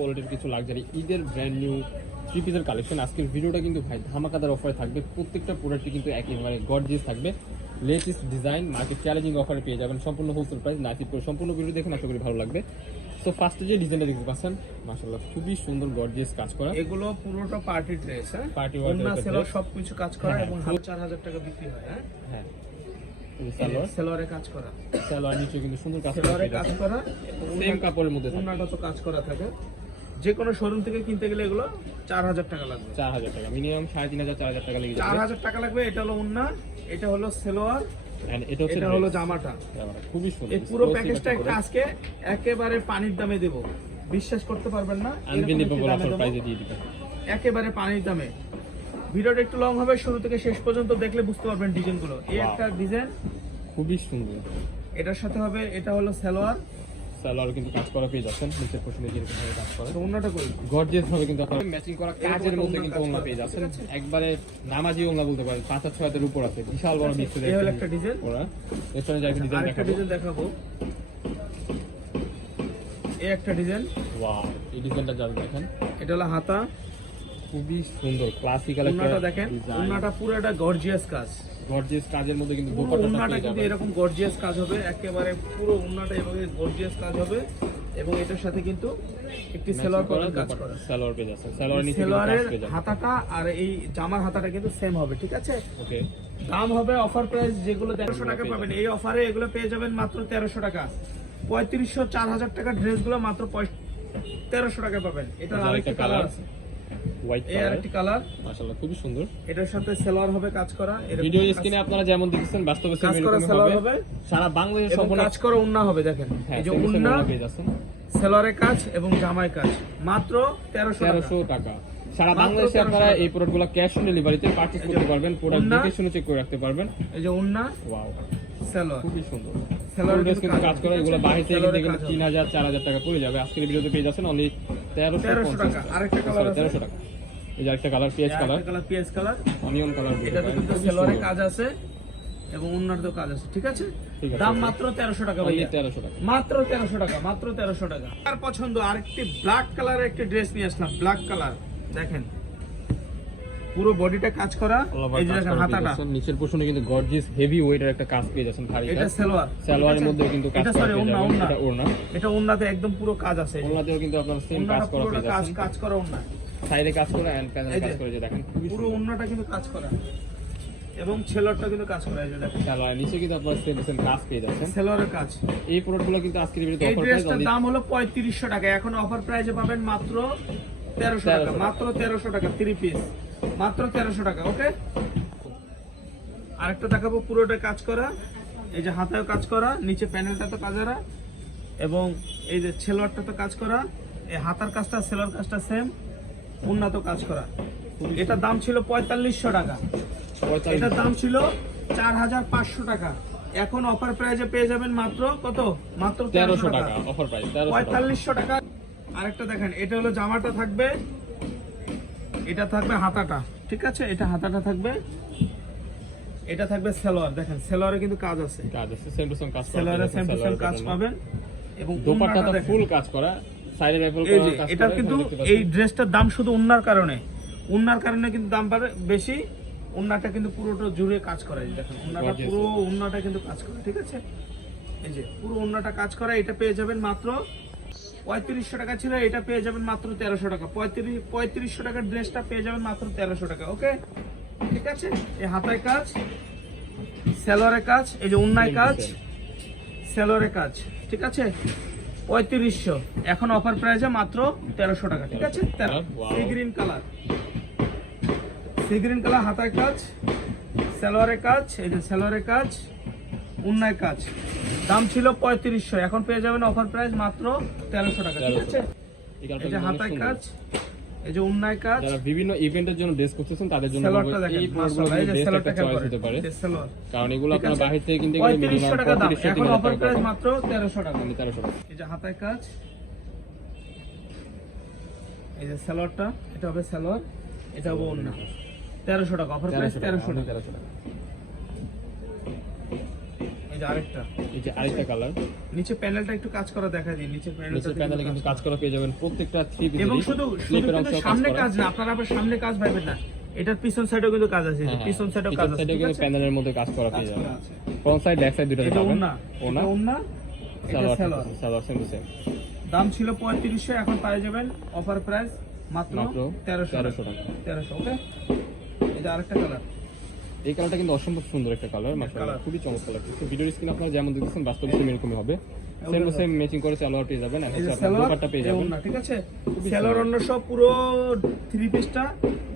কোয়ালিটির কিছু লাক্সারি ঈদের ব্র্যান্ড নিউ থ্রি পিসের কালেকশন আজকের ভিডিওটা কিন্তু ভাই ধামাকাদার অফারে থাকবে। প্রত্যেকটা প্রোডাক্টই কিন্তু একেবারে গর্জিয়াস থাকবে। লেটেস্ট ডিজাইন মার্কেট চ্যালেঞ্জিং অফারে পেয়ে যাবেন। সম্পূর্ণ হোলসেল প্রাইস নাইট করে। সম্পূর্ণ ভিডিও দেখেন আশা করি ভালো লাগবে। সো ফার্স্টে যে ডিজাইনটা দেখতে পাচ্ছেন মাশাআল্লাহ খুবই সুন্দর গর্জিয়াস কাজ করা। এগুলো পুরোটা পার্টি ড্রেস হ্যাঁ? Type এর সেলর সবকিছু কাজ করা হ্যাঁ, এবং হ্যাঁ। হাজার চার হাজার টাকা বিক্রি হয় হ্যাঁ? হ্যাঁ। সালোয়ার। সেলরে কাজ করা। সালোয়ার নিচে কিন্তু সুন্দর কাজ করা কাজ করা। সেম কাপড়ের মধ্যে। অন্যটা তো কাজ করা থাকে। যে কোনো শোরুম থেকে কিনতে গেলে এগুলো চার হাজার টাকা লাগবে। চার হাজার টাকা মিনিমাম সাড়ে তিন হাজার চার হাজার টাকা লেগে চার হাজার টাকা লাগবে এটা হলো উন্না এটা হলো সেলোয়ার And এটা হচ্ছে এটা হলো জামাটা। খুবই সুন্দর। এই পুরো প্যাকেজটা একটা আজকে একেবারে পানির দামে দেব। বিশ্বাস করতে পারবেন না আনবিলিভেবল অফার প্রাইসে দিয়ে দিবেন। একেবারে পানির দামে। ভিডিওটা একটু লং হবে শুরু থেকে শেষ পর্যন্ত দেখলে বুঝতে পারবেন ডিজাইনগুলো এই একটা ডিজাইন খুবই সুন্দর। এটার সাথে হবে এটা হলো সালোয়ার। সালোয়ার কিন্তু কাজ করা পেয়ে যাচ্ছেন নিচের পোশাকে যেরকম ভাবে কাজ করে। অন্যটা গর্জিয়াস ভাবে কিন্তু আপনারা ম্যাচিং করা কাজের মধ্যে কিন্তু কাজ পেয়ে যাচ্ছেন। একবারে নামাজি ওংলা বলতে পারেন পাঁচ ছয় হাতের উপর আছে। বিশাল বড় ডিসপ্লে এই হলো একটা ডিজাইন? ওরা এর সঙ্গে যাই ডিজাইন দেখাবো। ডিজাইন দেখাবো। এই একটা ডিজাইন। ওয়াও এই ডিজাইনটা যারা দেখেন। এটা হলো হাতা। খুবই সুন্দর ক্লাসিক্যাল একটা দেখেন উন্নাটা পুরো একটা গর্জিয়াস কাজ। গর্জিয়াস কাজের মধ্যে কিন্তু উন্নাটা কিন্তু এরকম গর্জিয়াস কাজ হবে একেবারে পুরো উন্নাটা এভাবে গর্জিয়াস কাজ হবে এবং এটার সাথে কিন্তু একটি সেলোয়ার করার কাজ করা। সালোয়ার পেয়ে যাচ্ছেন। সালোয়ার নিচে সেলোয়ারের হাতাটা আর এই জামার হাতাটা কিন্তু সেম হবে ঠিক আছে? ওকে। দাম হবে অফার প্রাইস যেগুলো তেরোশো টাকা পাবেন এই অফারে এগুলো পেয়ে যাবেন মাত্র তেরোশো টাকা। পঁয়ত্রিশশো চার হাজার টাকার ড্রেসগুলো মাত্র তেরোশো টাকা পাবেন। এটা আরেকটা কালার আছে। হোয়াইট এই আরেকটি কালার মাশাআল্লাহ খুবই সুন্দর। এটার সাথে সেলোয়ার হবে কাজ করা। ভিডিও স্ক্রিনে আপনারা যেমন দেখছেন বাস্তবে কাজ করা এরকম হবে। হবে। সারা বাংলাদেশ সম্পূর্ণ কাজ করা উন্না হবে দেখেন। হ্যাঁ এই যে same same উন্না ওড়না পেয়ে যাচ্ছেন সেলোয়ারের কাজ এবং জামায় কাজ। মাত্র তেরোশো টাকা। সারা বাংলাদেশে আপনারা এই প্রোডাক্টগুলো ক্যাশ অন ডেলিভারিতে পারচেজ করতে পারবেন প্রোডাক্ট দেখে শুনে চেক করে রাখতে পারবেন। এই যে উন্না ওয়াও সেলোয়ার খুবই সুন্দর। কিন্তু কাজ করে এগুলো বাহির থেকে কিনতে গেলে টাকা পড়ে যাবে। আজকের ভিডিওতে পেয়ে যাচ্ছেন অনলি তেরোশো টাকা। আরেকটা colour তেরোশো টাকা। এই যে আরেকটা কালার পেঁয়াজ colour colour PS colour onion colour এটাতে কিন্তু সেলোয়ারের কাজ আছে এবং অন্যান্য কাজ আছে ঠিক আছে? দাম মাত্র তেরোশো টাকা তেরোশো টাকা। মাত্র তেরোশো টাকা মাত্র তেরোশো টাকা। আর পছন্দ? আরেকটি ব্ল্যাক কালারের একটি ড্রেস নিয়ে আসলাম ব্ল্যাক কালার দেখেন। পুরো বডিটা কাজ করা এই যে দেখেন হাতাটা। নিচের পোর্শনে কিন্তু গর্জিয়াস হেভি ওয়েটের একটা কাজ পেয়ে যাচ্ছেন ভারী এটা কাজ। সেলোয়ার। সালোয়ারের মধ্যে কিন্তু কাজ এটা সরি ওন্না যাবেন ওন্না এটা ওন্নাতে একদম পুরো কাজ আছে। ওড়নাতেও কিন্তু আপনার সেম কাজ করা পেয়ে যাচ্ছেন। কাজ করা ওন্না সাইডে কাজ করা এন্ড প্যানেলে কাজ করে যে দেখেন পুরো ওন্নাটা কিন্তু কাজ করা। এবং সেলোয়ারটা কিন্তু কাজ করা এই দেখেন। সালোয়ার নিচে কিন্তু আপনার সেম সেম কাজ পেয়ে যাচ্ছেন। সেলোয়ারের কাজ। এই প্রোডাক্টগুলো কিন্তু আজকের ভিডিওতে অফার প্রাইস দাম হলো পঁয়ত্রিশশো টাকা। এখন অফার প্রাইসে পাবেন মাত্র তেরোশো টাকা। মাত্র তেরোশো টাকা থ্রি পিস মাত্র তেরোশো টাকা ওকে আরেকটা দেখাবো পুরোটা কাজ করা। এই যে হাতেও কাজ করা নিচে প্যানেলটা তো কাজ করা এবং এই যে সেলোয়ারটা তো কাজ করা। এই হাতার কাজটা সেলোয়ার কাজটা সেম উন্নত কাজ করা। এটার দাম ছিল পঁয়তাল্লিশশো টাকা। এটার দাম ছিল চার হাজার পাঁচশো টাকা। এখন অফার প্রাইজে পেয়ে যাবেন মাত্র কত? মাত্র তেরোশো টাকা। অফার প্রাইস তেরোশো টাকা। পঁয়তাল্লিশশো টাকা। আরেকটা দেখেন এটা হলো জামাটা থাকবে। এটা থাকবে হাতাটা ঠিক আছে? এটা হাতাটা থাকবে এটা থাকবে সেলোয়ার। দেখেন সেলোয়ারে কিন্তু কাজ আছে। কাজ আছে সেম টু সেম কাজ সেলোয়ারে সেম টু সেম কাজ পাবেন এবং দোপাট্টাটা ফুল কাজ করা সাইডে রাইফেল এই করা কাজ এটা কিন্তু এই ড্রেসটার দাম শুধু উন্নার কারণে। উন্নার কারণে কিন্তু দাম বাড়ে বেশি উন্নাটা কিন্তু পুরোটা জুড়ে কাজ করে দেখেন উন্নাটা পুরো উন্নাটা কিন্তু কাজ করে ঠিক আছে? এই যে পুরো উন্নাটা কাজ করা এটা পেয়ে যাবেন মাত্র পঁয়ত্রিশশো টাকা ছিল এটা পেয়ে যাবেন মাত্র তেরোশো টাকা। পঁয়ত্রিশ পঁয়ত্রিশশো টাকার ড্রেসটা পেয়ে যাবেন মাত্র তেরোশো টাকা ওকে? ঠিক আছে? এই হাতায় কাজ সেলোয়ারের কাজ এই যে উন্নায় কাজ সেলোয়ারের কাজ ঠিক আছে? পঁয়ত্রিশশো এখন অফার প্রাইসে মাত্র তেরোশো টাকা ঠিক আছে. Sea green colour. Sea green colour হাতায় কাজ সেলোয়ারের কাজ এই যে সেলোয়ারের কাজ উন্নায় কাজ। দাম ছিল পঁয়ত্রিশশো এখন পেয়ে যাবেন অফার প্রাইস মাত্র তেরোশো টাকা ঠিক আছে? অনেক হাতায় কাজ এই যে উন্নায় কাজ যারা বিভিন্ন ইভেন্টের জন্য ড্রেস করতেছেন তাদের এই প্রোডাক্টগুলো চয়েস হতে পারে। কারণ এগুলো থেকে কিনতে গেলে টাকা দাম এখন অফার প্রাইস মাত্র তেরোশো টাকা। মানে তেরোশো টাকা। এই যে হাতায় কাজ এই যে সালোয়ারটা এটা হবে সালোয়ার এটা হবে ওন্না তেরোশো টাকা অফার প্রাইস তেরোশো টাকা তেরোশো তেরোশো যে আরেকটা। এই যে আরেকটা কালার নিচে প্যানেলটা একটু কাজ করা দেখা দিই নিচে নিচের প্যানেলে কিন্তু কাজ করা। পেয়ে যাবেন প্রত্যেকটা থ্রি এবং শুধু শুধু সামনে কাজ না আপনারা আবার সামনে কাজ পাইবেন না। এটার পিছন সাইডেও কিন্তু কাজ আছে হ্যাঁ, পিছন সাইডেও কাজ আছে কিন্তু প্যানেলের মধ্যে কাজ করা পেয়ে যাবেন। ফ্রন্ট সাইড ব্যাক সাইড দুটোতে পাবেন। ওনা এটা সালোয়ার সালোয়ার। সালোয়ার সেম সেম দাম ছিল পঁয়ত্রিশশো এখন পাই যাবেন অফার প্রাইস মাত্র মাত্র তেরোশো 1300 টাকা। তেরোশো ওকে এটা আরেকটা কালার এই কালারটা কিন্তু অসম্ভব সুন্দর একটা কালার মাশাআল্লাহ। খুবই চমৎকার লাগছে। ভিডিওর স্ক্রিন আপনারা যেমন দেখতেছেন বাস্তবে সেম এরকমই হবে। সেম টু সেম ম্যাচিং করে সালোয়ার পেয়ে যাবেন। আর হচ্ছে আপনার দোপাট্টা পেয়ে যাবেন। ঠিক আছে? সালোয়ার অন্য সব পুরো থ্রি পিসটা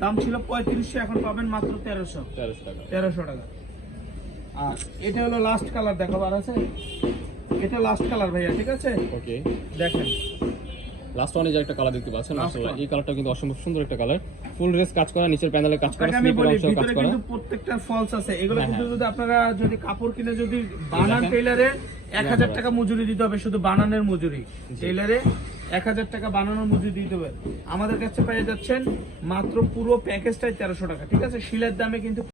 দাম ছিল পঁয়ত্রিশশো এখন পাবেন মাত্র তেরোশো। 1300 টাকা। তেরোশো টাকা। আর এটা হলো লাস্ট কালার দেখাবার আছে। এটা লাস্ট কালার ভাইয়া ঠিক আছে? ওকে দেখেন। লাস্ট ওয়ানে যে একটা কালার দেখতে পাচ্ছেন এই কালারটা কিন্তু অসম্ভব সুন্দর একটা কালার ফুল ড্রেস কাজ করা নিচের প্যানেলে কাজ করা আমি বলি ভিতরে কিন্তু প্রত্যেকটার ফলস আছে। এগুলো হ্যাঁ, কিন্তু হ্যাঁ। যদি আপনারা যদি কাপড় কিনে যদি বানান টেইলারে এক হাজার দেখেন। টাকা মজুরি দিতে হবে শুধু বানানের মজুরি। টেইলারে এক হাজার টাকা বানানোর মজুরি দিতে হবে। আমাদের কাছে পেয়ে যাচ্ছেন মাত্র পুরো প্যাকেজটাই তেরোশো টাকা ঠিক আছে? শিলের দামে কিন্তু